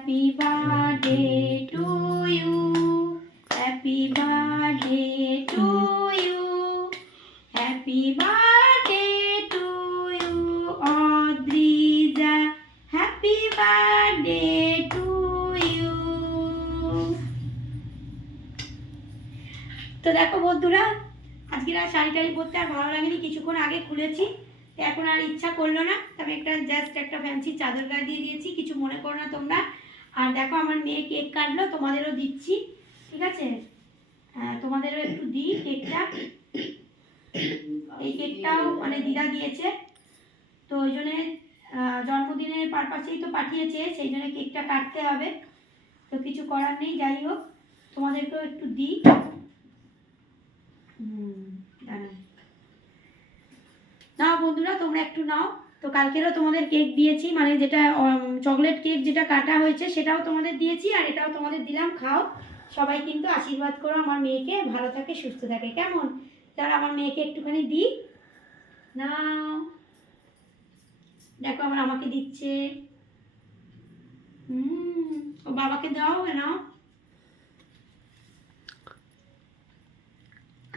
Happy birthday to you. Happy birthday to you. Happy birthday to you, Audrija. Happy birthday to you. তো দেখো বন্ধুরা, আজকে আর শাড়ি টাড়ি পরতে আর ভালো লাগেনি, কিছুক্ষণ আগে খুলেছি, এখন আর ইচ্ছা করলো না। আমি জাস্ট একটা ফ্যান্সি চাদর গায়ে দিয়ে দিয়েছি, কিছু মনে করো না তোমরা। আর দেখো আমার মেয়ে কেক কাটলো, তোমাদেরও দিচ্ছি, ঠিক আছে? তোমাদেরও একটু দিই কেকটা। এই কেকটাও মানে দিদা দিয়েছে, তো ওই জন্যে জন্মদিনের পারপাসেই তো পাঠিয়েছে, সেই জন্য কেকটা কাটতে হবে, তো কিছু করার নেই। যাই হোক, তোমাদেরকেও একটু দিই। নাও বন্ধুরা, তোমরা একটু নাও। তো কালকেরও তোমাদের কেক দিয়েছি, মানে যেটা চকলেট কেক যেটা কাটা হয়েছে সেটাও তোমাদের দিয়েছি, আর এটাও তোমাদের দিলাম, খাও। সবাই কিন্তু আশীর্বাদ করো আমার মেয়েকে ভালো থাকে, সুস্থ থাকে, কেমন? তাহলে আমার মেয়েকে একটুখানি দিই। নাও, দেখো আমার আমাকে দিচ্ছে। ও বাবাকে দেওয়া হবে, নাও।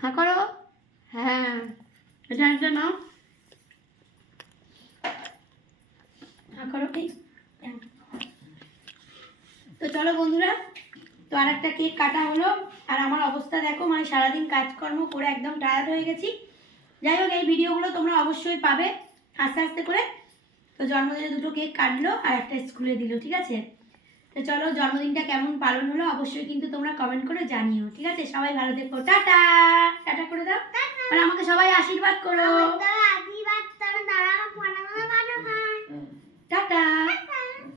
হ্যাঁ করো, হ্যাঁ, এটা একটা নাও, হ্যাঁ করো। তো চলো বন্ধুরা, তো আর একটা কেক কাটা হলো, আর আমার অবস্থা দেখো, মানে সারাদিন কাজকর্ম করে একদম টায়ার্ড হয়ে গেছি। যাই হোক, এই ভিডিওগুলো তোমরা অবশ্যই পাবে আস্তে আস্তে করে। তো জন্মদিনে দুটো কেক কাটলো আর একটা স্কুলে দিল, ঠিক আছে? তো চলো, জন্মদিনটা কেমন পালন হলো অবশ্যই কিন্তু তোমরা কমেন্ট করে জানিও, ঠিক আছে? সবাই ভালো থেকো, টাটা টাটা করে দাও, আর আমাকে সবাই আশীর্বাদ করো।